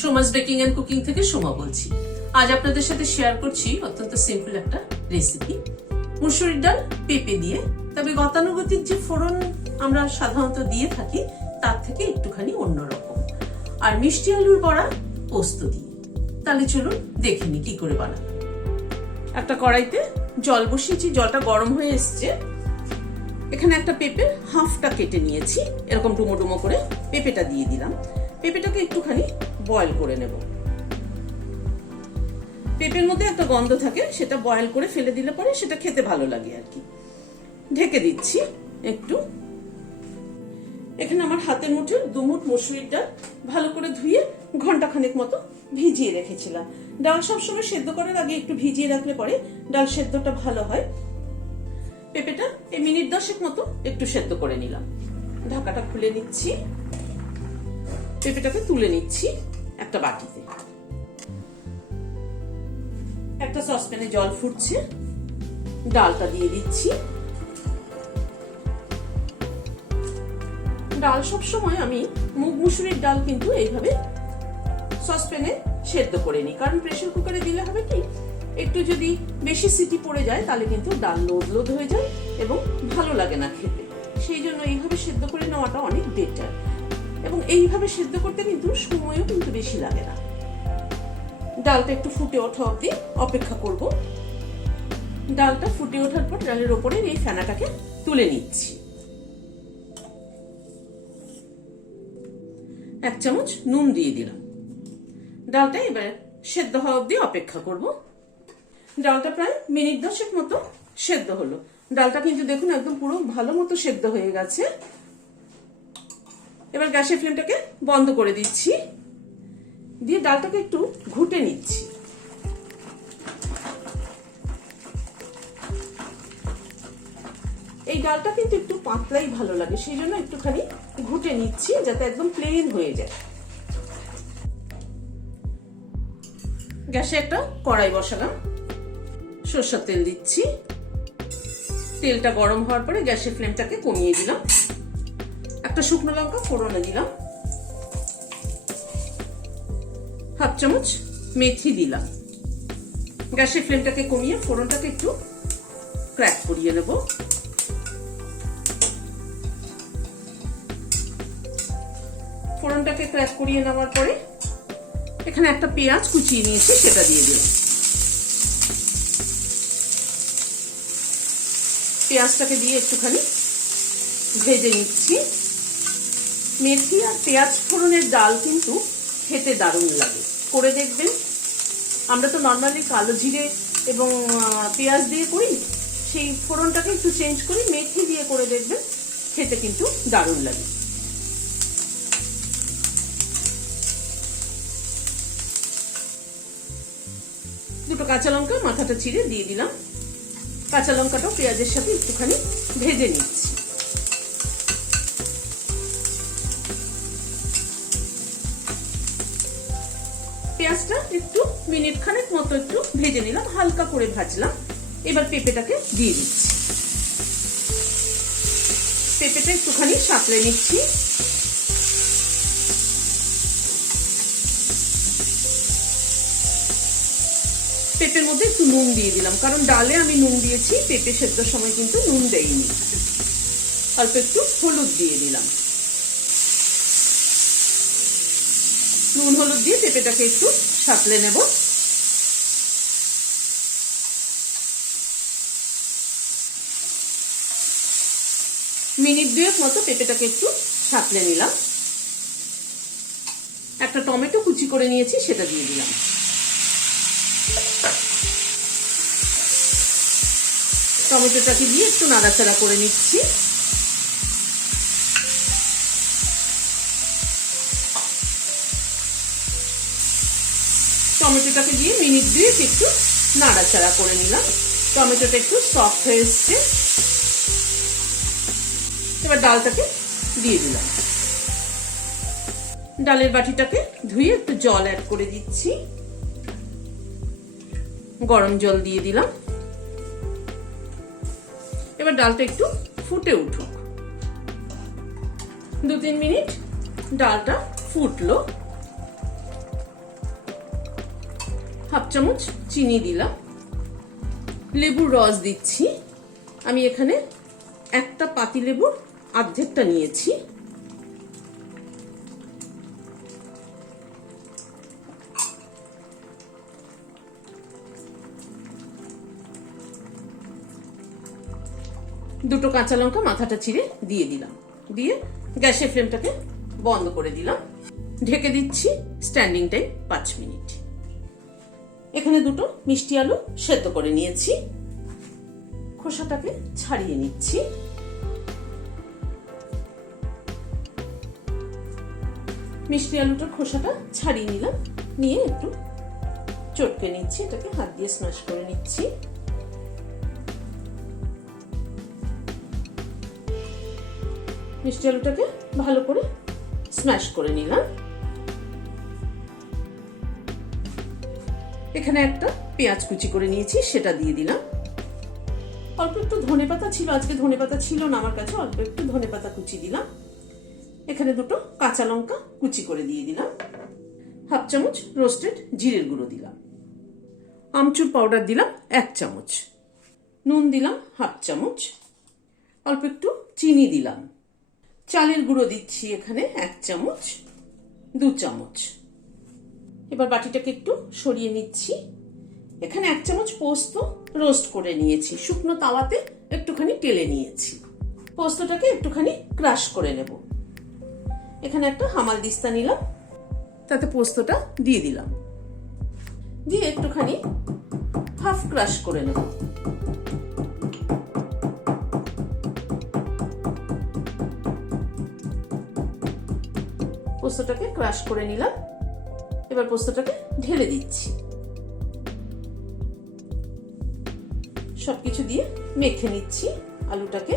Soma's baking and cooking থেকে সোমা বলছি। আজ আপনাদের সাথে শেয়ার করছি অত্যন্ত সিম্পল একটা রেসিপি, মুসুরির ডাল পেঁপে দিয়ে। তবে গতানুগতিক যে ফোড়ন আমরা সাধারণত দিয়ে থাকি তার থেকে একটুখানি অন্যরকম, আর মিষ্টি আলুর বড়া পোস্ত দিয়ে। তাহলে চলুন দেখে নি কি করে বানাবো। একটা কড়াইতে জল বসিয়েছি, জলটা গরম হয়ে এসছে। এখানে একটা পেঁপে হাফটা কেটে নিয়েছি, এরকম ডুমো ডুমো করে পেঁপেটা দিয়ে দিলাম। পেঁপেটাকে একটুখানি বয়েল করে নেব। পেঁপের মধ্যে একটা গন্ধ থাকে, সেটা বয়েল করে ফেলে দিলে পরে সেটা খেতে ভালো লাগে আর কি। ঢেকে দিচ্ছি একটু। এখানে আমার হাতের মুঠে 2 মুঠ মসুরির ডাল ভালো করে ধুয়ে ঘন্টাখানেক মতো ভিজিয়ে রেখেছিলাম। ডাল সবসময় সেদ্ধ করার আগে একটু ভিজিয়ে রাখলে পরে ডাল সেদ্ধটা ভালো হয়। পেঁপেটা এই মিনিট 10 মতো একটু সেদ্ধ করে নিলাম। ঢাকাটা খুলে নিচ্ছি, পেঁপেটাকে তুলে নিচ্ছি একটা বাটিতে। একটা সসপ্যানে জল ফুটছে, ডালটা দিয়ে দিচ্ছি। ডাল সব সময় আমি মুগ মুসুরির ডাল কিন্তু এইভাবে সসপ্যানে সেদ্ধ করে নিই, কারণ প্রেসার কুকারে দিলে হবে কি, একটু যদি বেশি সিটি পড়ে যায় তাহলে কিন্তু ডাল লোদ লোদ হয়ে যায় এবং ভালো লাগে না খেতে। সেই জন্য এইভাবে সেদ্ধ করে নেওয়াটা অনেক বেটার, এবং এইভাবে সেদ্ধ করতে কিন্তু সময়ও কিন্তু বেশি লাগে না। ডালটা একটু ফুটে ওঠা অবধি অপেক্ষা করব। ডালটা ফুটে ওঠার পর ডালের ওপরে এই ফেনাটাকে তুলে নিচ্ছি। 1 চামচ নুন দিয়ে দিলাম। ডালটা এবার সেদ্ধ হওয়া অবধি অপেক্ষা করব। ডালটা প্রায় মিনিট 10 মতো সেদ্ধ হলো। ডালটা কিন্তু দেখুন একদম পুরো ভালো মতো সেদ্ধ হয়ে গেছে। এবার গ্যাসের ফ্লেমটাকে বন্ধ করে দিচ্ছি, দিয়ে ডালটাকে একটু ঘুটে নিচ্ছি। এই ডালটা কিন্তু একটু পাতলাই ভালো লাগে, সেই জন্য একটুখানি ঘুটে নিচ্ছি যাতে একদম প্লেন হয়ে যায়। গ্যাসে একটা কড়াই বসালাম, সরষের তেল দিচ্ছি। তেলটা গরম হওয়ার পরে গ্যাসের ফ্লেমটাকে কমিয়ে দিলাম। একটা শুকনো লঙ্কা ফোড়নে দিলাম, 1/2 চামচ মেথি দিলাম। গ্যাসের ফ্লেমটাকে কমিয়ে ফোড়নটাকে একটু ক্র্যাক করিয়ে নেব। ফোড়নটাকে ক্র্যাক করিয়ে নেওয়ার পরে এখানে একটা পেঁয়াজ কুচিয়ে নিয়েছি, সেটা দিয়ে দিলাম। পেঁয়াজটাকে দিয়ে একটুখানি ভেজে নিচ্ছি। মেথি আর পেঁয়াজ ফোড়নের ডাল কিন্তু খেতে দারুণ লাগে, করে দেখবেন। আমরা তো নর্মালি কালো জিরে এবং পেঁয়াজ দিয়ে করি, সেই ফোড়নটাকে একটু চেঞ্জ করি, মেথি দিয়ে করে দেখবেন, খেতে কিন্তু দারুণ লাগে। দুটো কাঁচা লঙ্কা মাথাটা চিড়ে দিয়ে দিলাম। কাঁচা লঙ্কাটাও পেঁয়াজের সাথে একটুখানি ভেজে নিচ্ছি। পেঁয়াজটা একটু মিনিট খানেক মতো একটু ভেজে নিলাম, হালকা করে ভাজলাম। এবার পেঁপেটাকে দিয়ে দিচ্ছি। পেঁপেটা একটুখানি সাঁতলে নিচ্ছি। পেঁপের মধ্যে একটু নুন দিয়ে দিলাম, কারণ ডালে আমি নুন দিয়েছি, পেঁপে সেদ্ধর সময় কিন্তু নুন দেইনি। অল্প একটু হলুদ দিয়ে দিলাম। নুন হলুদ দিয়ে পেঁপেটাকে একটু সাঁতলে নেব। মিনিট 2 মতো পেঁপেটাকে একটু সাঁতলে নিলাম। একটা টমেটো কুচি করে নিয়েছি, সেটা দিয়ে দিলাম। টমেটোটাকে দিয়ে একটু নাড়াচাড়া করে নিচ্ছি। টমেটোটাকে দিয়ে মিনিট 2 একটু নাড়াচাড়া করে নিলাম। টমেটোটা একটু সফট হয়ে এসছে। এবার ডালটাকে দিয়ে দিলাম। ডালের বাটিটাকে ধুয়ে একটু জল অ্যাড করে দিচ্ছি। গরম জল দিয়ে দিলাম। এবার ডালটা একটু ফুটে উঠুক। 2-3 মিনিট ডালটা ফুটলো। হাফ চামচ চিনি দিলাম, লেবুর রস দিচ্ছি। আমি এখানে একটা পাতিলেবুর অর্ধেকটা নিয়েছি। দুটো কাঁচা লঙ্কা মাথাটা চিড়ে দিয়ে দিলাম, দিয়ে গ্যাসের ফ্লেমটাকে বন্ধ করে দিলাম। ঢেকে দিচ্ছি স্ট্যান্ডিং টাইম 5 মিনিট। এখানে দুটো মিষ্টি আলু সেদ্ধ করে নিয়েছি, খোসাটাকে ছাড়িয়ে নিচ্ছি। মিষ্টি আলুটার খোসাটা ছাড়িয়ে নিলাম, নিয়ে একটু চটকে নিচ্ছি, এটাকে হাত দিয়ে স্ম্যাশ করে নিচ্ছি। মিষ্টি আলুটাকে ভালো করে স্ম্যাশ করে নিলাম। এখানে একটা পেঁয়াজ কুচি করে নিয়েছি, সেটা দিয়ে দিলাম। অল্প একটু ধনেপাতা ছিল, আজকে ধনেপাতা ছিল না আমার কাছে, অল্প একটু ধনেপাতা কুচি দিলাম। এখানে দুটো কাঁচা লঙ্কা কুচি করে দিয়ে দিলাম। হাফ চামচ রোস্টেড জিরের গুঁড়ো দিলাম। আমচুর পাউডার দিলাম 1 চামচ। নুন দিলাম হাফ চামচ। অল্প একটু চিনি দিলাম। চালের গুঁড়ো দিচ্ছি এখানে 1 চামচ, 2 চামচ। এবার বাটিটাকে একটু সরিয়ে নিচ্ছি। এখানে 1 চামচ পোস্ত রোস্ট করে নিয়েছি, শুকনো তাওয়াতে একটুখানি টেলে নিয়েছি। পোস্তটাকে একটুখানি ক্রাশ করে নেব। এখানে একটা হামালদিস্তা নিলাম, তাতে পোস্তটা দিয়ে দিলাম, দিয়ে একটুখানি হাফ ক্রাশ করে নেব। পোস্তটাকে ক্রাশ করে নিলাম। এবার পোস্তটাকে ঢেলে দিচ্ছি। সবকিছু দিয়ে মেখে নিচ্ছি আলুটাকে।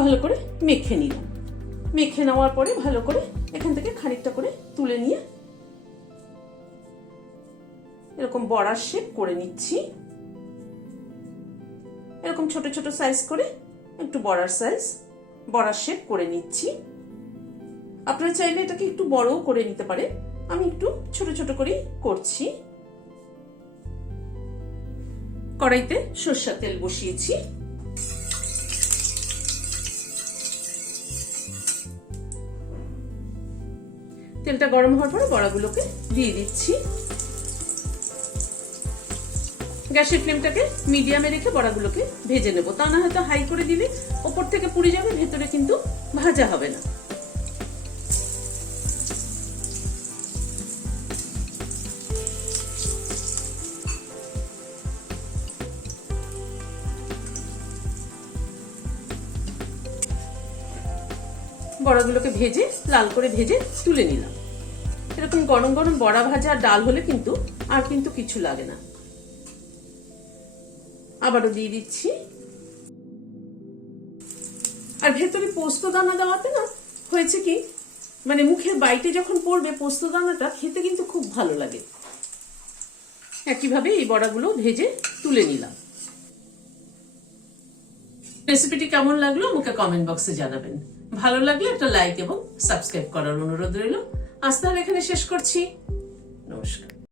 ভালো করে মেখে নিলাম। মেখে নেওয়ার পরে ভালো করে এখান থেকে খানিকটা করে তুলে নিয়ে এরকম বড়ার শেপ করে নিচ্ছি। এরকম ছোট ছোট সাইজ করে একটু বড়ার শেপ করে নিচ্ছি। আপনারা চাইলে এটাকে একটু বড়ও করে নিতে পারেন, আমি একটু ছোট ছোট করেই করছি। কড়াইতে সরষের তেল বসিয়েছি। তেলটা গরম হওয়ার পরে বড়াগুলোকে দিয়ে দিচ্ছি। গ্যাসের ফ্লেমটাকে মিডিয়ামে রেখে বড়াগুলোকে ভেজে নেব, তা না হয়তো হাই করে দিলে ওপর থেকে পুড়ে যাবে, ভেতরে কিন্তু ভাজা হবে না। বড়াগুলোকে ভেজে লাল করে ভেজে তুলে নিলাম। এরকম গরম গরম বড়া ভাজা ডাল হলে কিন্তু আর কিন্তু কিছু লাগে না। আবারও দিয়ে দিচ্ছি। আর ভেতরে পোস্ত দানা দেওয়াতে না হয়েছে কি, মানে মুখের বাইটে যখন পড়বে পোস্ত দানাটা খেতে কিন্তু খুব ভালো লাগে। একইভাবে এই বড়াগুলো ভেজে তুলে নিলাম। রেসিপিটি কেমন লাগলো আমাকে কমেন্ট বক্সে জানাবেন। ভালো লাগলে একটা লাইক এবং সাবস্ক্রাইব করার অনুরোধ রইল। আজ তাহলে এখানে শেষ করছি। নমস্কার।